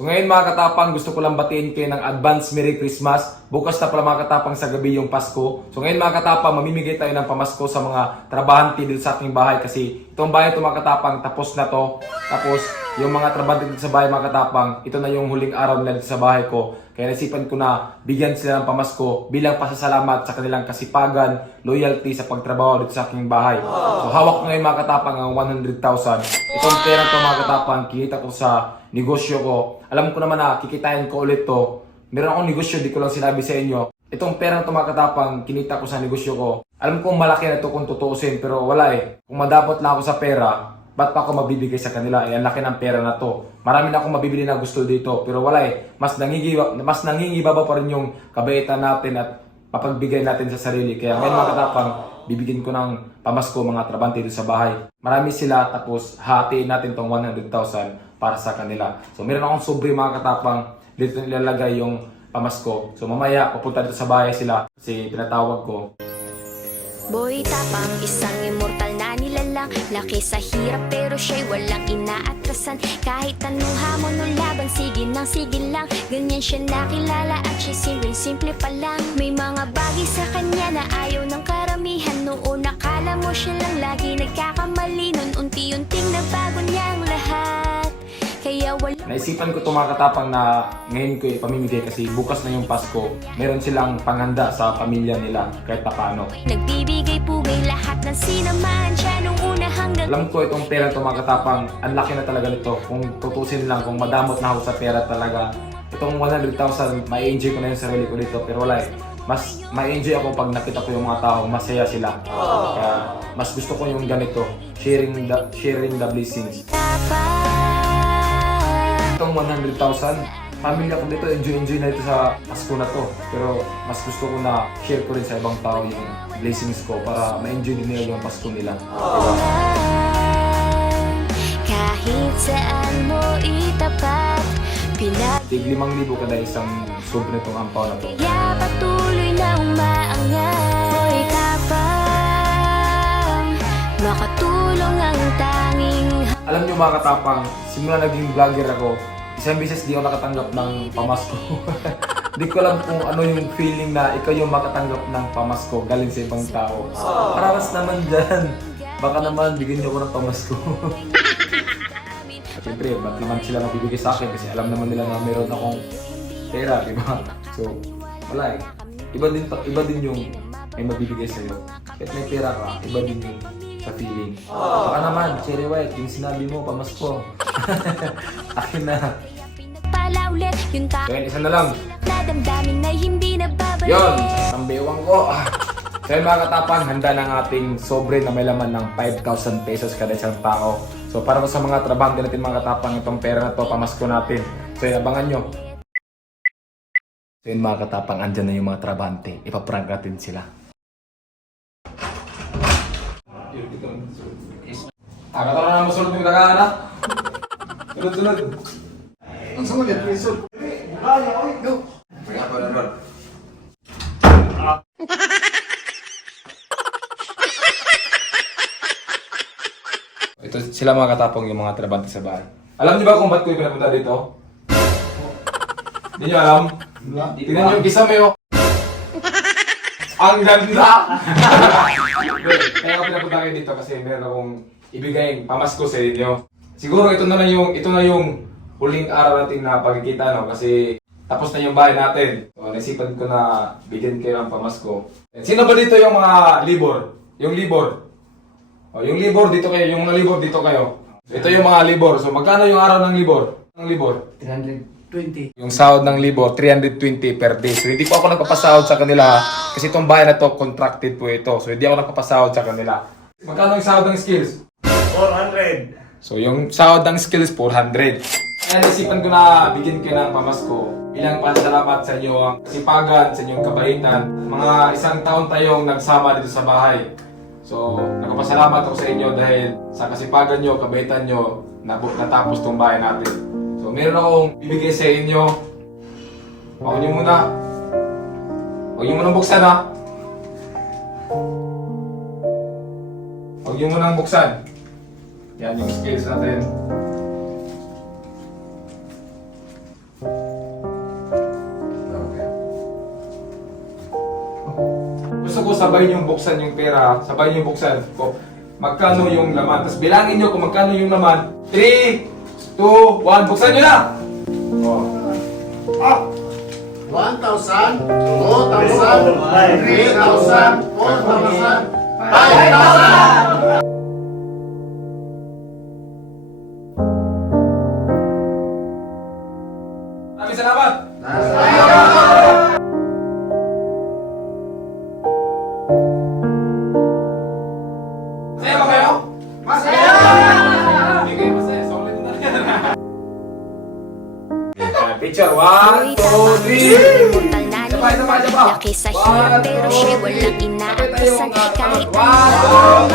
So ngayon mga katapang, gusto ko lang batiin kayo ng advance Merry Christmas. Bukas na pala mga katapang sa gabi yung Pasko. So ngayon mga katapang, mamimigay tayo ng pamasko sa mga trabahante dito sa ating bahay kasi itong bahay ito mga katapang, tapos na to. Tapos yung mga trabahante dito sa bahay mga katapang, ito na yung huling araw nila dito sa bahay ko. Kaya naisipan ko na bigyan sila ng pamasko bilang pasasalamat sa kanilang kasipagan, loyalty sa pagtrabaho dito sa aking bahay. So hawak ko ngayon mga katapang ang 100,000. Itong pera to mga katapang, kinita ko sa negosyo ko. Alam ko naman na kikitain ko ulit to. Meron akong negosyo, di ko lang sinabi sa inyo. Itong perang to mga katapang, kinita ko sa negosyo ko. Alam kong malaki na to kung tutuusin, pero wala eh. Kung madapot lang ako sa pera, ba't pa ako mabibigay sa kanila? Eh, ang laki ng pera na to. Marami na akong mabibili na gusto dito, pero wala eh. Mas nangingibaba pa rin yung kabaitan natin at mapagbigay natin sa sarili. Kaya ngayon mga katapang, bibigyan ko ng pamasko mga trabante dito sa bahay. Marami sila, tapos hatiin natin tong 100,000 para sa kanila. So meron akong sobre mga katapang, dito nilalagay yung pamasko. So mamaya, pupunta dito sa bahay sila kasi pinatawag ko. Boy Tapang, isang immortal na nilalang. Laki sa hirap pero siya'y walang inaatrasan. Kahit anong hamon o laban, sige lang. Ganyan siya nakilala at siya simple pa lang. May mga bagay sa kanya na ayaw ng karamihan. Noon nakala mo siya lang lagi nagkakamali. Noon unti-unting nabago niya ang lahat. Kaya wala. Naisipan ko itong mga katapang na ngayon ko ipamimigay kasi bukas na yung Pasko. Meron silang panghanda sa pamilya nila kahit paano. Nagbibigay pugay lahat ng sinamahan siya nung una hanggang. Alam ko itong pera itong mga katapang, ang laki na talaga nito. Kung tutusin lang, kung madamot na ako sa pera talaga. Itong 100,000, ma-enjoy ko na yung sarili ko dito. Pero wala eh. Mas ma-enjoy ako pag nakita ko yung mga tao, masaya sila. Kaya mas gusto ko yung ganito, sharing the blessings. Itong 100,000, pamilya ko dito, enjoy na ito sa Pasko na to. Pero mas gusto ko na share ko rin sa ibang tao yung blessings ko para ma-enjoy din nila yung Pasko nila. Diba? Kahit saan mo itapat, Tig 5,000 kada isang sub nitong ampaw na to. kaya patuloy na umaangat. Boy Tapang, makatulong ang tanging. Alam niyo mga katapang, simula naging vlogger ako, isang beses di ako nakatanggap ng pamasko. Di ko alam kung ano yung feeling na ikaw yung makatanggap ng pamasko galing sa ibang tao. Pararas naman dyan. Baka naman bigyan niyo ako ng pamasko. At siyempre, ba't naman sila mabibigay sa akin kasi alam naman nila na meron akong pera, di ba? So, wala eh. Iba din yung may mabibigay sa'yo. Kahit may pera ka, iba din yung sa feeling. Baka naman, Cherry White, yung sinabi mo, pamasko. Akin na. Pinagpalaulit yung Kaya isa na lang. damdamin na hindi nababalik. Yon, ang bewang ko. So yun mga katapang, handa ng ating sobre na may laman ng 5,000 pesos kada isang tao. So para sa mga trabahante natin mga katapang, itong pera na to, pamasko natin. So yun, abangan nyo. So yun mga katapang, andyan na yung mga trabahante. Ipaprank natin sila. Katawa na masunod yung nag-aanak. Sunod. Ang sama niya, presod. Ay, go. Ito sila mga katapong yung mga trabahante sa bahay. Alam niyo ba kung ba't ko yung pinapunta dito? Hindi niyo alam? Tingnan niyo yung kisame oh. Ang ganda! Kaya ako pinapunta kayo dito kasi meron akong ibigay pamasko sa inyo. Siguro ito na yung huling araw natin na pagkikita no kasi tapos na yung bahay natin. So naisipan ko na bigyan kayo ng pamasko. Sino ba dito yung mga libor? Yung libor? O, yung libor dito kayo, yung mga libor dito kayo. So, ito yung mga libor. So magkano yung araw ng libor? Ng libor? 320. Yung sahod ng libor, 320 per day. So hindi po ako nagpapasahod sa kanila kasi itong bahay na to, contracted po ito. So hindi ako nagpapasahod sa kanila. Magkano yung sahod ng skills? 400. So yung sahod ng skills, 400. Kaya naisipan ko na bigyan kayo ng pamasko bilang pasalamat sa inyo ang kasipagan, sa inyong kabaitan. Mga isang taon tayong nagsama dito sa bahay. So nagpapasalamat ako sa inyo dahil sa kasipagan nyo, kabaitan nyo, natapos tong bahay natin. So meron akong bibigay sa inyo. Huwag nyo muna. Huwag nyo munang buksan ha. Huwag nyo munang buksan. Yan yung skills natin. Gusto ko sabay niyong buksan yung pera, sabay niyong buksan ko. Magkano yung laman? Tapos bilangin niyo kung magkano yung laman. 3, 2, 1, buksan niyo na! Oh. 1,000, 2,000, 3,000, 4,000, 5,000! Maraming salamat! Masaya ba kayo? Masaya! Hindi kayo masaya, solid na yan. Picture, 1, 2, 3. Immortal na nilalang, laki sa hirap pero siya'y walang inaatrasan. Kahit ano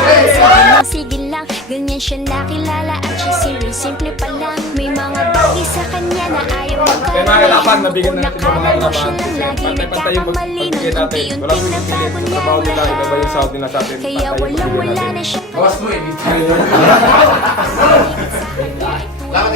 sige lang, ganyan siya nakilala. At siya simple pa lang, may mga bagay sa kanya na ayaw Kaya mga katapang, nabigyan na natin yung mga Nakakalo laban. siya lang lagi Pantay-pantay yung nagkakamali. pagbigay natin. Wala Unti-unting pong nagbago pilit. niya Trabaho ang nila, iba lahat. yung sahod nila sa atin. Kaya Pantay yung pagbigay walang-wala natin. na siya. Bawas mo, edit tayo.